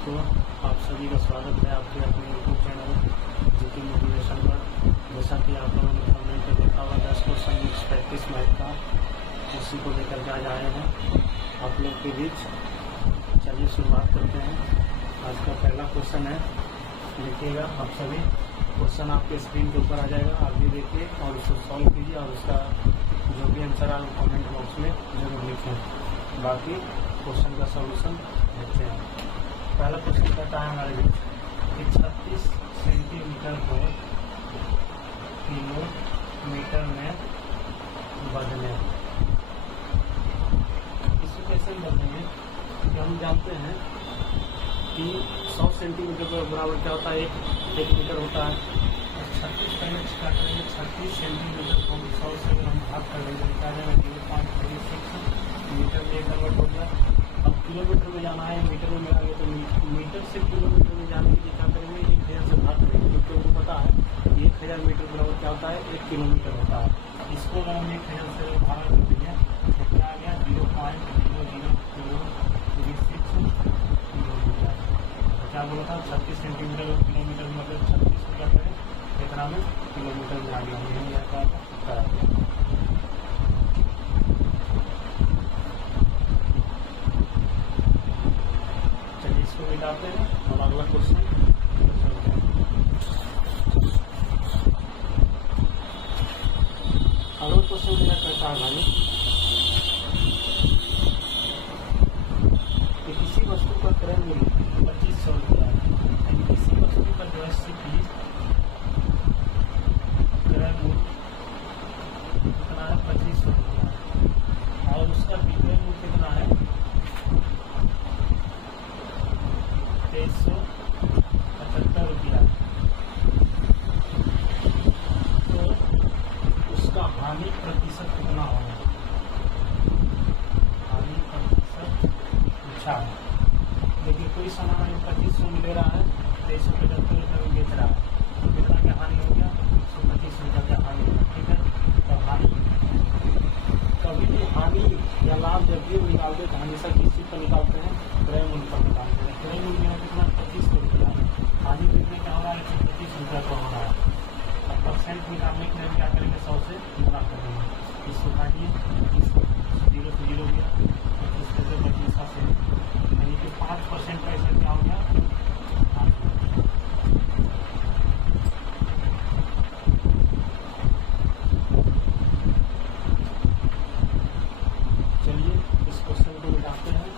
दोस्तों, आप सभी का स्वागत है आपके अपने यूट्यूब चैनल जीके मोटिवेशन पर। जैसा कि आप लोगों ने कमेंट पे देखा हुआ 10 क्वेश्चन मिक्स प्रैक्टिस मैथ का, उसी को लेकर के आज आए हैं आप लोग के बीच। चलिए शुरुआत करते हैं। आज का पहला क्वेश्चन है, लिखिएगा आप सभी। क्वेश्चन आपके स्क्रीन के ऊपर आ जाएगा, आप भी देखिए और उसको सॉल्व कीजिए और उसका जो भी आंसर आप कमेंट बॉक्स में जरूर लिखें। बाकी क्वेश्चन का सॉल्यूशन देखते हैं। पहला क्वेश्चन कहता है हमारे बीच कि 36 सेंटीमीटर को किलोमीटर में बदलें। इसको कैसे बदलेंगे कि हम जानते हैं कि 100 सेंटीमीटर के बराबर क्या होता है, एक मीटर होता है। 36 पहले क्या करेंगे, 36 सेंटीमीटर को 100 से हम भाग कर लेंगे, क्या जाएगा 0.36 मीटर में कन्वर्ट हो गया। अब किलोमीटर में जाना है, मीटर में मिला गया तो मीटर से किलोमीटर में जाने के लिए क्या करेंगे, 1000 से भाग करेंगे, क्योंकि उनको पता है कि 1000 मीटर बराबर क्या होता है, 1 किलोमीटर होता है। इसको अगर हम 1000 से भाग कर देंगे तो क्या आ गया 0.0036 किलोमीटर। क्या बोला था 36 सेंटीमीटर किलोमीटर में, मतलब 36 को क्या करें एकरा में किलोमीटर में आ गया, यही आता है। चलिए इसको मिटाते हैं और अगला क्वेश्चन चलते हैं। अगला क्वेश्चन मेरा कहता है भाई कि किसी वस्तु का क्रय मूल्य 2500 रुपया है, यानी किसी वस्तु का द्रव्य की क्रय मूल्य कितना है 2500 रुपया और उसका विक्रय मूल्य कितना है 2375 रुपया। तो उसका हानि प्रतिशत कितना होगा, हानि प्रतिशत पूछा है। देखिए कोई सामान हमें 2500 में ले रहा है, 2375 रुपये में बेच रहा है, तो कितना क्या हानि हो गया 125 रुपया का हानि होगा। ठीक है, तो हानि कभी भी हानि या लाभ जब भी निकालते हैं तो हमेशा किस चीज पर निकालते हैं, क्रय मूल्य पर निकालते हैं। क्रय मूल्य में कितना 2500 रुपया, हानि कितने का हो रहा है 125 रुपया का हो रहा है। अब परसेंट निकालने के लिए हम क्या करेंगे 100 से गुणा करेंगे, इसको काटिए, इसको 0 से 0 गया, 25 से 25 से, यानी कि 5% का इसका क्या हो गया 5। चलिए इस क्वेश्चन को मिटाते हैं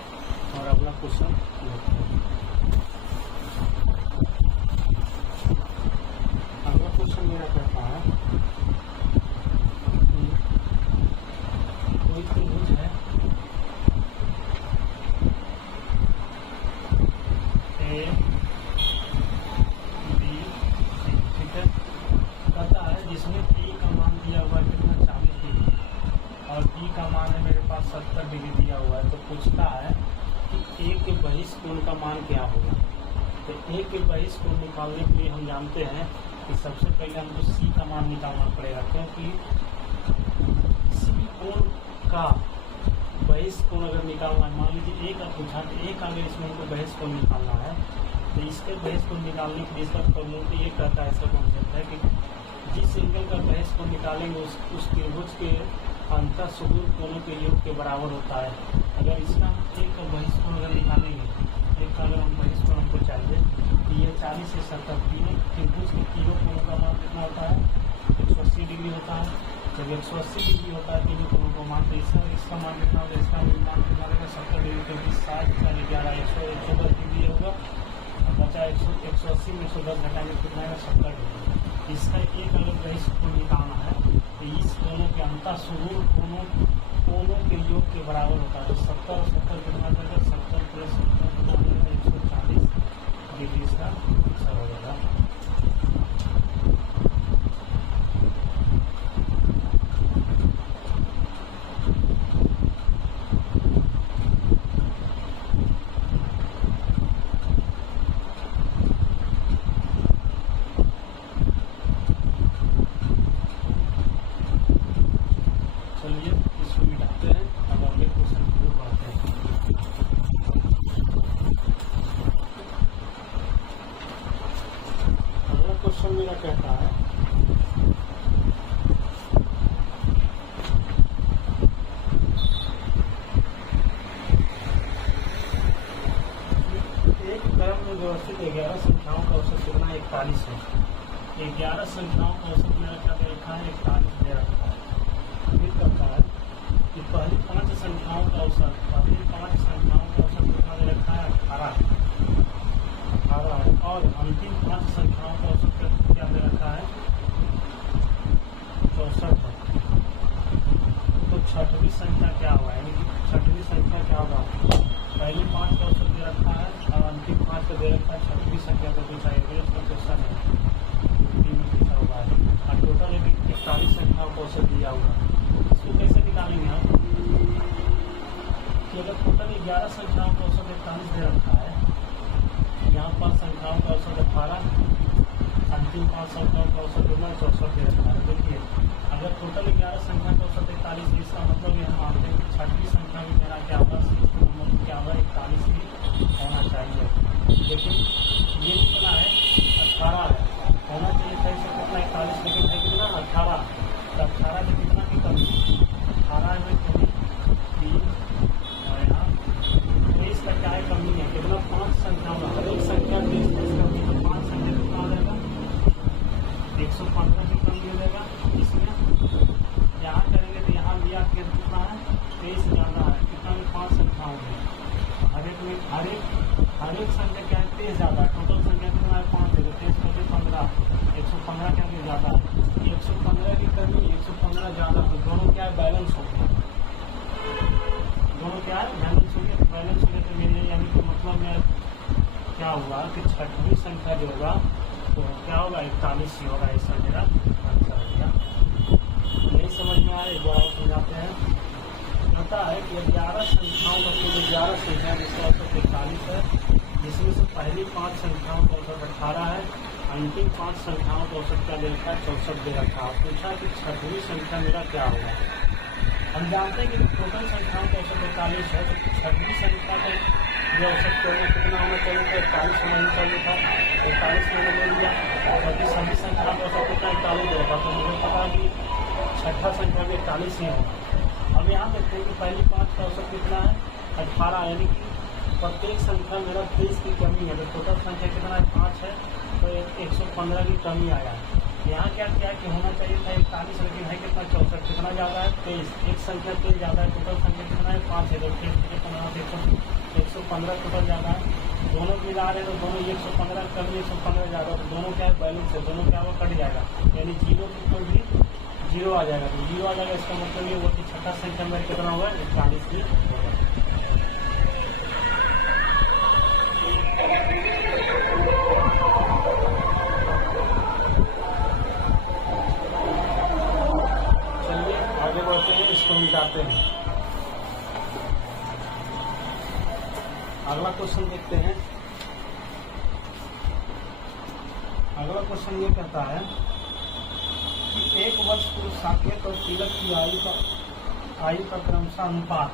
और अगला क्वेश्चन लेते हैं। अगला क्वेश्चन मेरा कहता है कि कोई त्रिभुज है ए बी सी, ठीक है, कहता है जिसमें ए का मान दिया हुआ है कितना 40 डिग्री और बी का मान है मेरे पास 70 डिग्री दिया हुआ है। तो पूछता है कि ए के बहिष्ठ कोण का मान क्या होगा। तो ए के बहिष्ठ कोण निकालने के लिए हम जानते हैं कि सबसे पहले हमको सी का मान निकालना पड़ेगा, क्योंकि सी कोण का बहिष्ठ कोण अगर निकालना है, मान लीजिए ए का पूछा तो ए का अगर इसमें हमको बहिष्ठ कोण निकालना है तो इसके बहिष्ठ कोण निकालने के लिए इसका फॉर्मूला ये कहता है, इसका कॉन्सेप्ट है कि जिस एंगल का बहिष्ठ कोण निकालेंगे उस त्रिभुज के अंतर सुदूर कोणों के योग के बराबर होता है। अगर इसका एक का बहिष्ठ कोण अगर निकालेंगे, एक का अगर हम बहिष्ठ कोण हमको चाहिए तो ये 40 से 70 तीनों त्रिभुज के तीनों कोणों का मान कितना होता है 180 डिग्री होता है। जब 180 डिग्री होता है तीनों कोणों का मान, तो इसका मान कितना होगा, इसका मान कितना रहेगा 70 डिग्री, क्योंकि 60 × 11 110 डिग्री होगा, बचा 180 में 110 घटाने कितना है 70 डिग्री। इसका एक अलग बहिष्ठ कोण निकालना है तो इस दोनों के अंतर सुदूर कोणों के योग के बराबर होता है। तो 70 और 70 कितना करेगा 70 + 70 140 डिग्री इसका आंसर हो जाएगा। चलिए इसको मिटाते हैं, अब अगले क्वेश्चन की ओर बढ़ते हैं। 41 है। 11 संख्याओं का औसत मेरा क्या दे रखा है, 41 दे रखा है। फिर कहता है कि पहली 5 संख्याओं का औसत कितना दे रखा है, 18 है। और अंतिम 5 संख्याओं का औसत क्या दे रखा है, 64 है। तो छठवीं संख्या क्या होगा, यानी कि छठवीं संख्या क्या होगा, पहली 5 का औसत दे रखा है और अंतिम 5 का दे रखा है, छठवीं संख्या का पूछा है, इसका क्वेश्चन है पूछा होगा। और टोटल 41 संख्याओं का औसत दिया हुआ। इसको कैसे निकालेंगे हम, कि अगर टोटल 11 संख्याओं का औसत 41 दे रखा है, यहाँ पर संख्याओं का औसत 18, अंतिम 5 संख्याओं का औसत 64 दे रखा है। देखिए अगर टोटल 11 संख्या का औसत 41, इसका मतलब ये हम मानते हैं कि छठवीं संख्या में मेरा क्या होगा, क्या होगा, 41 ही होना चाहिए। लेकिन ये कितना है, 18 है, होना चाहिए था इसे कितना 41, लेकिन है कितना 18। तो 18 में कितना की कमी, 18 में कमी 3 और यहाँ 23 का क्या है, कमी है कितना, 5 संख्या में हर एक संख्या 23 कमी, तो 5 संख्या कितना आ जाएगा, 115 की कमी हो जाएगा। इसमें यहाँ करेंगे तो यहाँ लिया के कितना है, 23 ज़्यादा है, कितना में 5 संख्याओं में हर एक संख्या क्या है, 23 ज़्यादा है। टोटल संख्या कितना है, 5 है, 23 का 15, 115 क्या है ज़्यादा है, 115 की कमी 115 ज़्यादा, तो दोनों क्या है, बैलेंस हो गया, दोनों क्या है, बैलेंस हो गया। तो बैलेंस हो गया तो मेरे यानी कि मतलब में क्या हुआ कि छठवीं संख्या जो होगा तो क्या होगा, 41 ही होगा। ऐसा मेरा आंसर हो गया। नहीं समझ में आया, एक बार और समझाते हैं। पता है कि 11 संख्याओं का कुल 11 संख्या जिसका औसत 41 है, जिसमें से पहली 5 संख्याओं का औसत 18 है, अंतिम 5 संख्याओं का औसत क्या दे रखा है, 64 दे रखा है। पूछा कि छठवीं संख्या मेरा क्या होगा। हम जानते हैं कि टोटल संख्याओं का औसत 41 है, तो छठवीं संख्या का जो औसत कितना होना चाहिए था, 41 होना चाहिए था। 41 मैंने ले लिया, बाकी सभी संख्या का औसत कितना 41 दे रखा, तो मुझे पता कि छठा संख्या में 41 ही होगा। अब यहाँ देखते हैं कि पहली 5 का औसत कितना है, 18, यानी कि प्रत्येक संख्या मेरा 23 की कमी है। तो टोटल संख्या कितना है, 5 है, तो 115 की कमी आया। यहाँ क्या क्या कि होना चाहिए था 41, लेकिन है कितना 64, कितना ज़्यादा है, 23, एक संख्या 23 ज़्यादा है। टोटल संख्या कितना है, 5 है, तो 115 टोटल ज़्यादा है। दोनों मिला रहे तो दोनों 115 कमी 115 ज़्यादा, तो दोनों क्या है, बैलेंस है, दोनों क्या वो कट जाएगा, यानी 0 की कोई भी 0 आ जाएगा। तो 0 आ जाएगा, इसका मतलब ये वो कि छठा संख्या मेरा कितना होगा, 41 ही होगा। चलिए आगे बढ़ते हैं, इसको मिटाते हैं। अगला क्वेश्चन देखते हैं। अगला क्वेश्चन ये कहता है कि 1 वर्ष पूर्व साकेत और तिलक की आयु का क्रमशः अनुपात,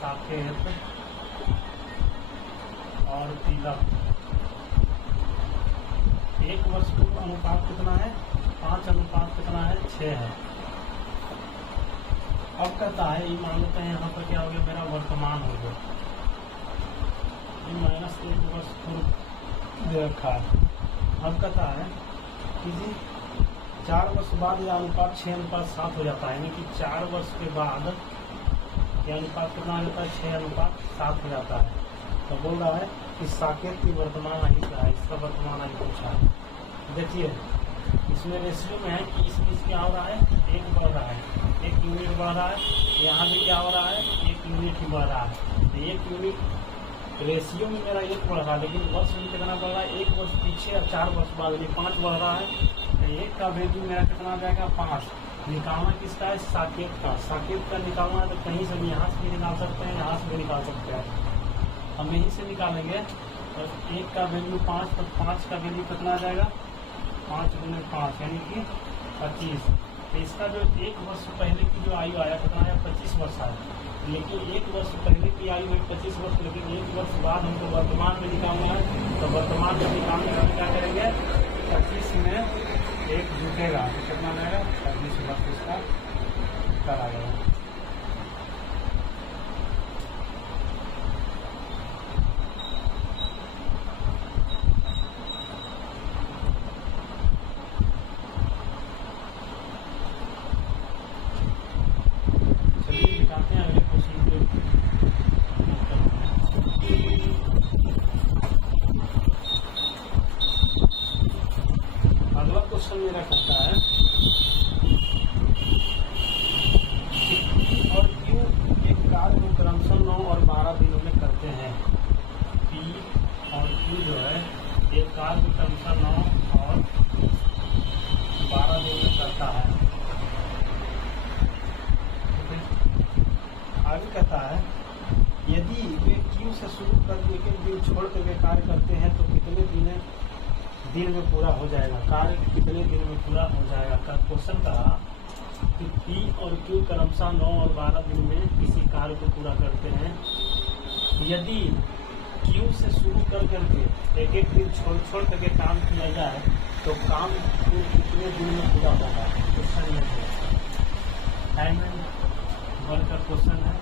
साकेत और तिलक 1 वर्ष पूर्व अनुपात कितना है, 5 अनुपात कितना है, 6 है। अब कहता है, ये मान लेते हैं यहाँ पर क्या हो गया, मेरा वर्तमान हो गया, -1 वर्ष पूर्व दे रखा है। अब कहता है कि जी 4 वर्ष बाद यह अनुपात 6:7 हो जाता है, यानी कि 4 वर्ष के बाद यह अनुपात कितना हो जाता है, 6:7 हो जाता है। तो बोल रहा है कि साकेत की वर्तमान आयु क्या है, इसका वर्तमान आयु पूछा है। देखिए इसमें रेशियो में है कि इसमें क्या हो रहा है, 1 बढ़ रहा है, 1 यूनिट बढ़ रहा है। यहाँ भी क्या हो रहा है, 1 यूनिट ही बढ़ रहा है। 1 यूनिट रेशियो में मेरा 1 बढ़ रहा है, लेकिन वर्ष में कितना बढ़ रहा है, 1 वर्ष पीछे और 4 वर्ष बाद 5 बढ़ रहा है। 1 का वैल्यू मेरा कितना आ जाएगा, 5। निकालना किसका है, साकेत का। साकेत का निकालना है तो कहीं से भी, यहाँ से भी निकाल सकते हैं, यहाँ से भी निकाल सकते हैं। हम यहीं से निकालेंगे और 1 का वैल्यू 5, तो 5 का वैल्यू कितना आ जाएगा, 5 × 5 यानी कि 25। तो इसका जो 1 वर्ष पहले की जो आयु आया कितना आया, 25 वर्ष आया। लेकिन 1 वर्ष पहले की आयु है 25 वर्ष, लेकिन 1 वर्ष बाद हमको वर्तमान में निकालना है। तो वर्तमान में निकालने का क्या करेंगे, 25 में 1 जुटेगा तो कितना आएगा, 26 वर्ष इसका उत्तर आ जाएगा। आगे कहता है यदि वे क्यू से शुरू करके एक एक दिन छोड़ कर वे कार्य करते हैं तो कितने दिन में पूरा हो जाएगा, कार्य कितने दिन में पूरा हो जाएगा। का क्वेश्चन कहा कि पी और क्यू क्रमशः 9 और 12 दिन में किसी कार्य को पूरा करते हैं। यदि क्यू से शुरू कर करके एक एक दिन छोड़ करके काम किया जाए तो काम कितने दिन में पूरा होगा। क्वेश्चन में टाइम एंड वर्क का क्वेश्चन है।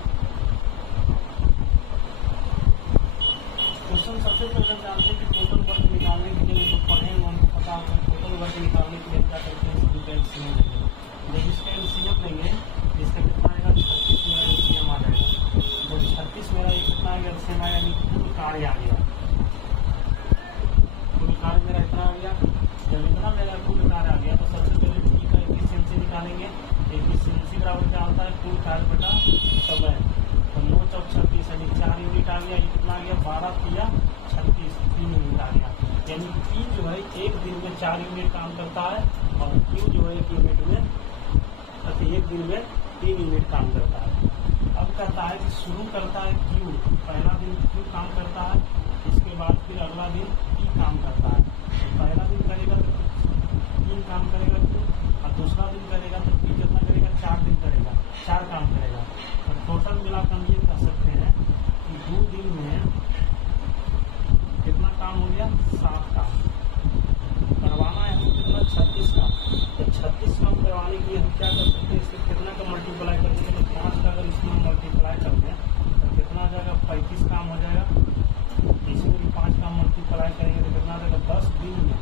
क्वेश्चन सबसे पहले जानते हैं कि टोटल वर्क निकालने के लिए जो पढ़ेंगे उनको पता होगा टोटल वर्क निकालने के लिए क्या करते हैं, इसका एलसीएम लेंगे। जब इसका एलसीएम लेंगे इसका कितना आएगा 36 मेरा एलसीएम आ जाएगा। जब 36 मेरा कितना आएगा एलसीएम आया यानी कुल कार्य आ गया, कुल कार्य मेरा इतना आ गया। जब इतना मेरा कुल कार्य आ गया तो सबसे पहले टी का एफिशिएंसी निकालेंगे। एफिशिएंसी बराबर क्या होता है कुल कार्य बटा समय। तो 9 चौक 36 यानी 4 यूनिट आ गया। ये कितना आ गया 12 या 36 3 यूनिट आ गया। यानी पी जो है एक दिन में 4 यूनिट काम करता है और क्यू जो है एक दिन में 3 यूनिट काम करता है। अब कहता है कि शुरू करता है क्यू, पहला दिन क्यू काम करता है, इसके बाद फिर अगला दिन पी काम करता है। तो पहला दिन करेगा तो 3 काम करेगा क्यू और दूसरा दिन करेगा तो पी कितना करेगा 4 दिन करेगा, 4 काम करेगा। और टोटल मिलाकर हम ये कह सकते हैं कि 2 दिन में कितना काम हो गया 7 काम करवाना है हमें, कितना 36 काम। तो 36 काम करवाने के लिए हम क्या कर सकते हैं, इससे कितना का मल्टीप्लाई कर देंगे तो 5 का अगर इसमें मल्टीप्लाई करते हैं तो कितना आ जाएगा 35 काम हो जाएगा। इसमें भी 5 काम मल्टीप्लाई करेंगे तो कितना आ जाएगा 10 दिन में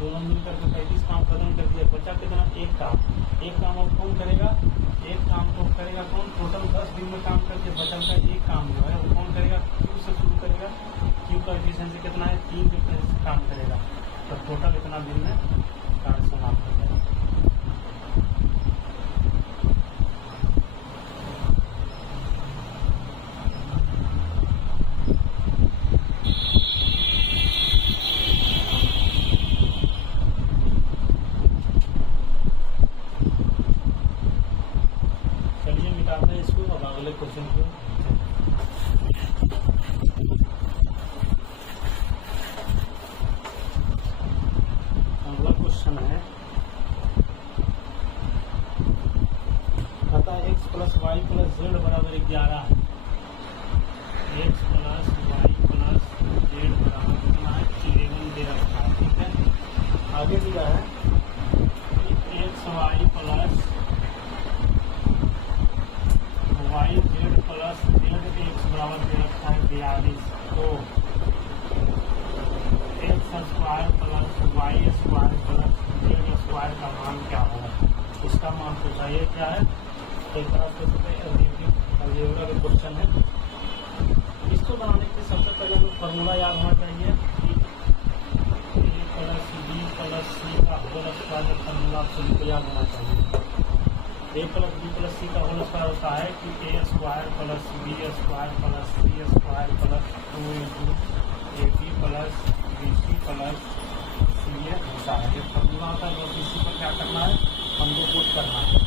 दोनों मिल करके 35 काम खत्म कर दिया। बचा कितना एक काम अब कौन करेगा, एक काम तो करेगा कौन, टोटल 10 दिन में काम करके बचल का एक काम जो है वो कौन करेगा क्यू से शुरू करेगा। क्यू का एफिशिएंसी कितना है 3 दिन काम करेगा तो टोटल इतना दिन में कार्य समाप्त हो जाएगा। चलिए निकालते हैं इसको अब अगले क्वेश्चन को। अगला क्वेश्चन है पता है x plus y plus z बराबर 11 है। x plus y plus z बराबर कितना है 11 दे रखा है। ठीक है आगे दिया है x y plus y z plus z के एक्स बराबर दे रखा है 42। तो x square plus y square plus z square का मान क्या होगा, इसका मान पूछा। ये क्या है एक तरह से अलजेब्रा का क्वेश्चन है। इसको बनाने के लिए सबसे पहले हमें फॉर्मूला याद होना चाहिए कि A plus B plus C का होल स्क्वायर का फॉर्मूला आपको याद होना चाहिए। A plus B plus C का होल स्क्वायर होता है कि A square plus B square plus C square plus 2 into A B plus B C plus C A होता है। ये फॉर्मूला होता है। बस इसी पर क्या करना है हमको पुट करना है।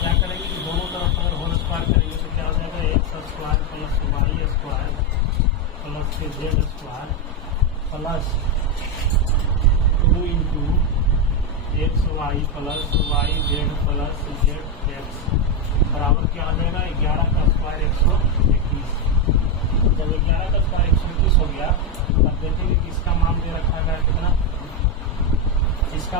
क्या करेंगे कि दोनों तरफ अगर होल स्क्वायर करेंगे तो क्या हो जाएगा x square plus y square plus z square plus 2 into x y plus y z plus z x बराबर क्या आ जाएगा 11 का स्क्वायर 121। जब 11 का स्क्वायर 121 हो गया तब देखेंगे कि इसका मान दे रखा है कितना, इसका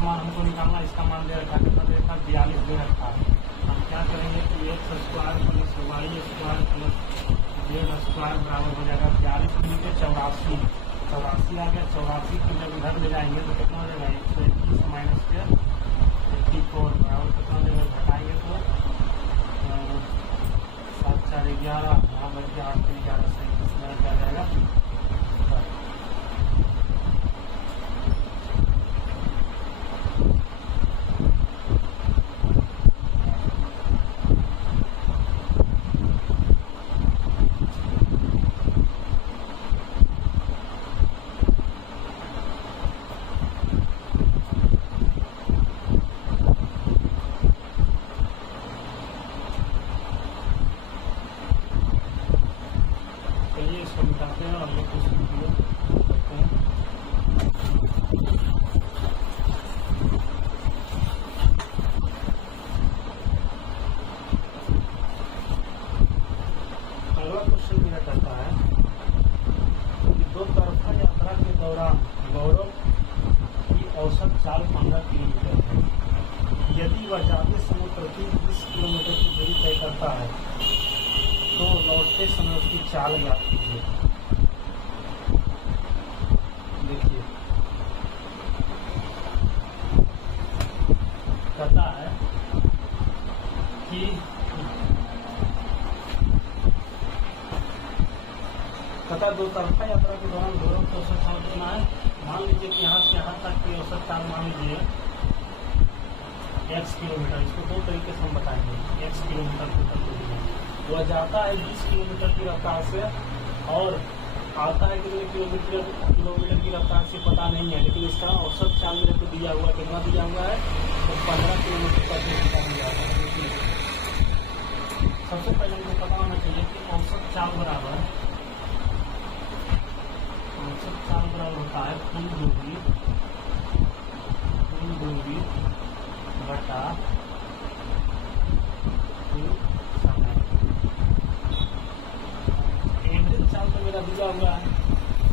मान हमको निकालना। इसका मान दे रखा कितना दे रखा 42 दे रखा है। हम क्या करेंगे कि x square plus y square plus z square बराबर हो जाएगा 42 मिलकर 84 आ गया। 84 को जब इधर ले जाएंगे तो कितना हो जाएगा 121 माइनस के 84 बराबर कितना हो जाएगा, घटाएंगे तो 7 4 11 यहाँ बच गया 8 11 से क्या जाएगा। जाते समय प्रति 20 किलोमीटर की दूरी तय करता है तो लौटते समय उसकी चाल ज्ञात कीजिए। देखिए कहता है कि दो तरफा यात्रा के दौरान घोड़ों को औसत चाल कितना है। मान लीजिए कि यहाँ से यहाँ तक की औसत चाल मान लीजिए x किलोमीटर। इसको दो तरीके से हम बताएंगे। x किलोमीटर वह जाता है 20 किलोमीटर की रफ्तार से और आता है कितने किलोमीटर की रफ्तार से पता नहीं है, लेकिन इसका औसत चाल मेरे को दिया हुआ कितना दिया हुआ है तो 15 किलोमीटर प्रति घंटा दिया हुआ है। सबसे पहले मुझे पता होना चाहिए कि औसत चाल बराबर होता है कुल दूरी बटा कुल समय। एवरेज चाल तो मेरा दिया हुआ है,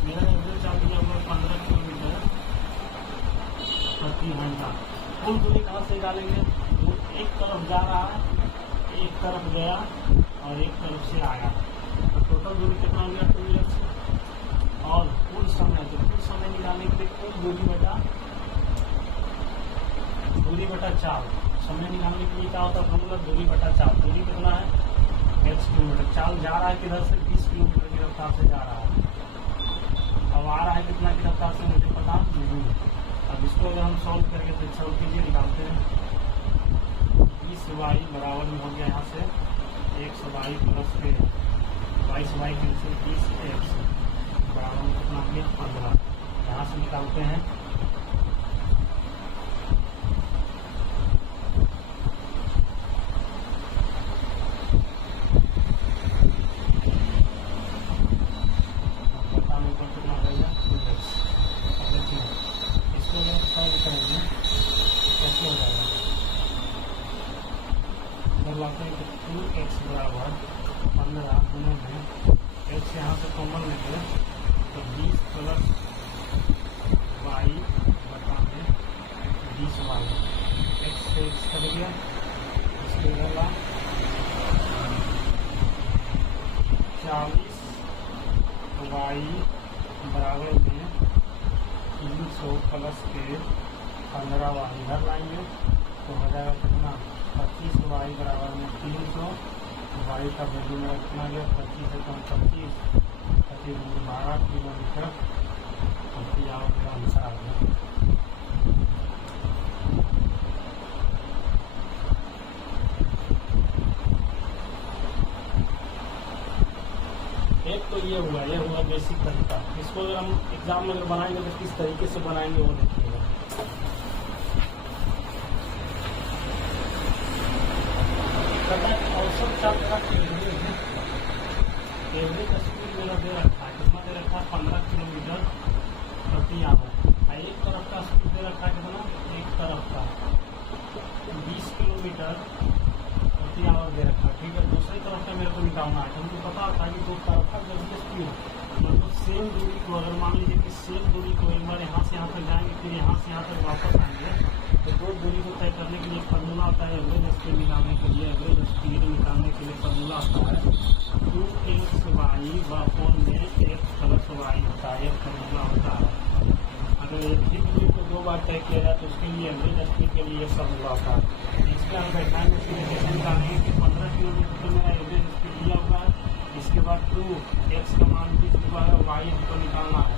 मेरा एवरेज चाल दिया हुआ है 15 किलोमीटर प्रति घंटा। कुल दूरी कहाँ से डालेंगे, वो एक तरफ जा रहा है, एक तरफ गया और एक तरफ से आया, तो टोटल दूरी कितना हो गया 2x। और कुल समय, तो कुल समय निकालने के लिए कुल दूरी बटा चाल। समय निकालने के लिए क्या होता है फॉर्मूला, दूरी बटा चाल। दूरी कितना है x किलोमीटर, चाल जा रहा है किधर से 20 किलोमीटर की रफ्तार से जा रहा है, अब आ रहा है कितना की रफ्तार से मुझे पता नहीं। अब इसको अगर हम सॉल्व करके तो सॉल्व कीजिए, निकालते हैं 20y बराबर में हो गया यहाँ से xy प्लस के 22y कैंसिल 20x बराबर में कितना हो गया 15। यहाँ से निकालते हैं लाते हैं कि 2x बराबर 15 गुना में x यहाँ से कॉमन लेते तो 20 प्लस y बटा में 20y, x से x कट गया, इसके अलावा 40y बराबर में 300 प्लस के 15y इधर लाएंगे तो हो जाएगा कितना 25y बराबर में 300। y का वैल्यू में रखना गया 25 से कम 25 12 किलोमीटर प्रति आवर का आंसर आ गया। एक तो ये हुआ बेसिक तरीका। इसको अगर हम एग्जाम में अगर बनाएंगे तो किस तरीके से बनाएंगे वो देखिएगा। औसत चाल एवरेज स्पीड मेरा दे रखा है, कितना दे रखा है 15 किलोमीटर प्रति आवर। एक तरफ का स्पीड दे रखा है कितना, एक तरफ का 20 किलोमीटर प्रति आवर दे रखा है, ठीक है। दूसरी तरफ का मेरे को निकालना है, तो मुझे पता था कि दो तरफ का जब स्पीड मतलब सेम दूरी को अगर मान लीजिए कि सेम दूरी को एक बार यहाँ से यहाँ तक जाएंगे फिर यहाँ से यहाँ तक वापस आएंगे तो दो दूरी को तय करने के लिए फॉर्मूला आता है एवरेज स्पीड निकालने के लिए। एवरेज स्पीड निकालने के लिए फॉर्मूला आता है 2xy व में x प्लस y होता है, एक फॉर्मूला होता है। अगर एक ही दूरी को दो बार तय किया जाए तो उसके लिए एवरेज स्पीड के लिए फॉर्मूला होता है। इसके हम बैठाएंगे कैसे निकालेंगे कि 15 किलोमीटर तो मेरा एवरेज स्पीड दिया हुआ है, इसके बाद 2x का मान 20 हुआ है, y हमको निकालना है,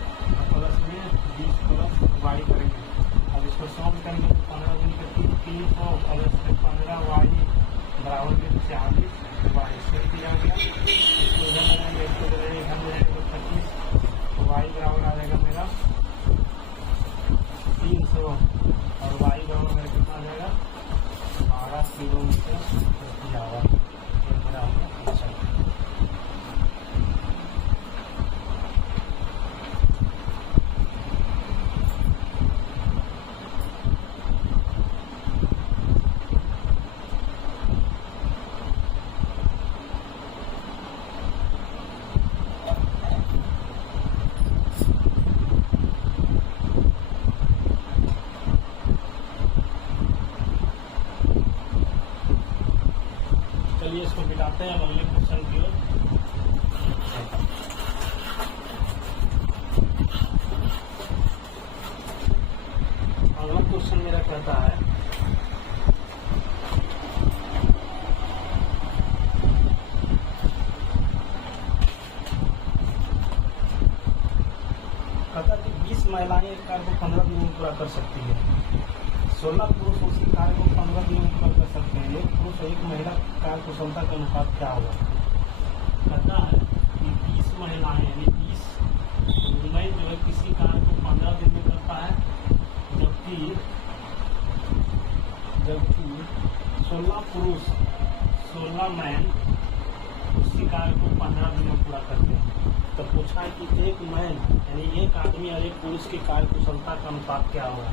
प्लस में 20 प्लस y करेंगे। अब इसको सॉल्व करेंगे तो 15 गुनी के 300 प्लस में 15y बराबर में 40y से दिया गया। इसको इधर लगाएंगे, इसको इधर लगाएंगे तो 25 y बराबर आ जाएगा मेरा 300 और y बराबर मेरा कितना आ जाएगा 12 किलोमीटर प्रति आवर। ये मेरा आंसर है। चलिए इसको बिठाते हैं अगले क्वेश्चन की ओर। अगला क्वेश्चन मेरा कहता है कि 20 महिलाएं एक कार्य को 15 दिनों में पूरा कर सकती है। 16 पुरुष उसी कार्य को 15 दिनों में पूरा कर सकते हैं। एक पुरुष और एक महिला कार्य कुशलता के अनुपात क्या होगा? कहता है कि 20 महिलाएं यानी 20 वुमेन जो है किसी कार्य को 15 दिन में करता है, जबकि 16 पुरुष 16 मैन उसी कार्य को 15 दिन में पूरा करते हैं। तो पूछा है कि एक मैन यानी एक आदमी और एक पुरुष की कार्य कुशलता का अनुपात क्या होगा?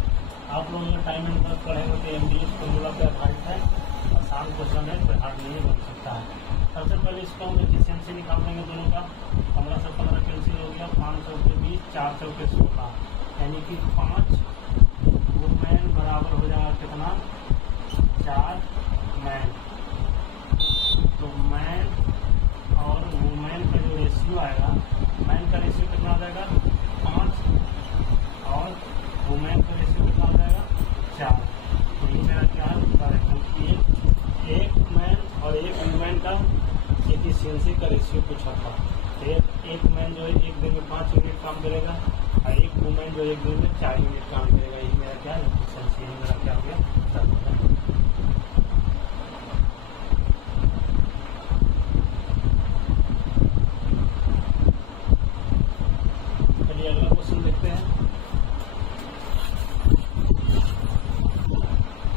आप लोगों ने टाइम एंड वर्क पढ़ेंगे तो एमडीएस फॉर्मूला पे आधारित है, आसान क्वेश्चन है, कोई हार्ड नहीं बन सकता है। सबसे पहले इसको हम एफिशिएंसी निकाल देंगे दोनों का। 15 से 15 कैंसिल हो गया, 5 चौके 20, 4 चौके 16, यानी कि 5 वुमेन बराबर हो जाएगा कितना? 4 मैन। तो मैन और वुमेन का जो रेशियो आएगा, मैन का रेशियो कितना आ जाएगा? 5 और वुमेन का रेशियो कितना आ जाएगा? 4। तो ये मेरा क्या है? उत्तर है, क्योंकि एक मैन और एक वुमेन का एफिशिएंसी का रेशियो पूछा था। एक मैन जो है एक दिन में 5 यूनिट काम करेगा और एक वुमेन जो एक दिन में 4 यूनिट काम करेगा। यही मेरा क्या है? एफिशिएंसी। यही मेरा क्या हो गया? उत्तर हो गया। अगला क्वेश्चन देखते हैं।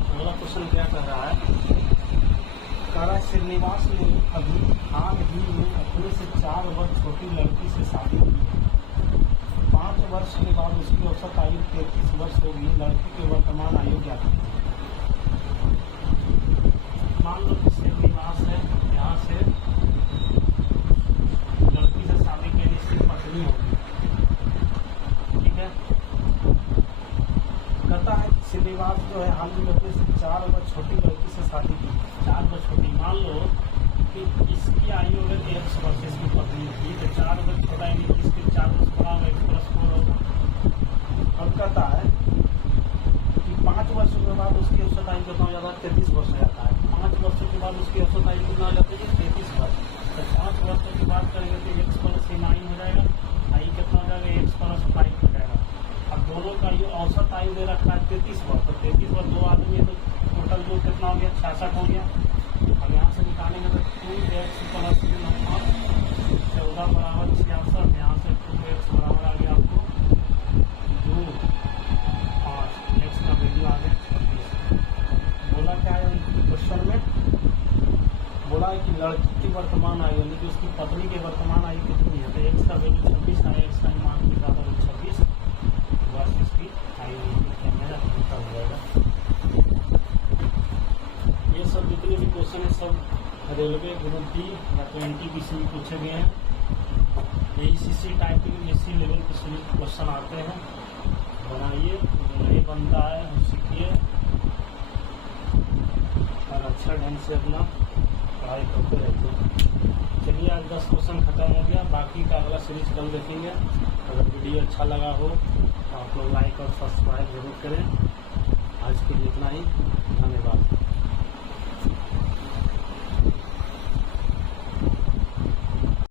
अगला क्वेश्चन क्या कह रहा है? करा श्रीनिवास ने अभी हाल ही में अपने से 4 वर्ष छोटी लड़की से शादी की। 5 वर्ष के बाद उसकी औसत आयु 33 वर्ष होगी। लड़की के वर्तमान आयु क्या थी? मान लो कि श्रीनिवास है, यहाँ से लड़की से शादी के लिए इसकी पत्नी होगी, ठीक है। कहता है कि श्रीनिवास जो है हाल ही में अपने से 4 वर्ष छोटी लड़की से शादी की। 4 वर्ष छोटी, मान लो कि इसकी आयु अगर 1 वर्ष इसकी पत्नी थी तो 4 वर्ष छोटा यानी कि इसके 4 वर्ष बड़ा होगा, 1+4 होगा। और कहता है कि 5 वर्ष के बाद उसकी औसत आयु कितना हो जाता है? 33 वर्ष हो जाता है। 5 वर्षों के बाद उसकी औसत आयु कितना हो जाती है? 33 वर्ष। तो 5 वर्षों की बात करेंगे तो 1+9 हो जाएगा, आयु कितना हो जाएगा? 1+5 हो जाएगा। अब दोनों का ये औसत आयु दे रखा है 33 वर्ष। तो 33 वर्ष 2 आदमी है तो टोटल जो कितना हो गया? 66 हो गया। अब यहाँ से निकालेंगे तो 2x + 14 बराबर 66। यहाँ से 2x बराबर आ गया आपको 2, 5। x का वैल्यू आ गया 26। बोला क्या है क्वेश्चन में? बोला है कि लड़की की वर्तमान आयु यानी कि उसकी पत्नी की वर्तमान आयु कितनी है? तो x का वैल्यू 26 है। x का मान के बराबर 26 वर्ष इसकी आयु हो जाएगा। ये सब जितने भी क्वेश्चन है सब रेलवे ग्रुप डी या तो एनटीपीसी में पूछे गए हैं। एसीसी टाइपिंग इसी लेवल के सभी क्वेश्चन आते हैं। बनाइए, जो नहीं बनता है वो सीखिए और अच्छा ढंग से अपना पढ़ाई करते रहते हैं। चलिए आज 10 क्वेश्चन खत्म हो गया, बाकी का अगला सीरीज कल देखेंगे। अगर वीडियो अच्छा लगा हो तो आप लोग लाइक और सब्सक्राइब जरूर करें। आज के लिए इतना ही, धन्यवाद।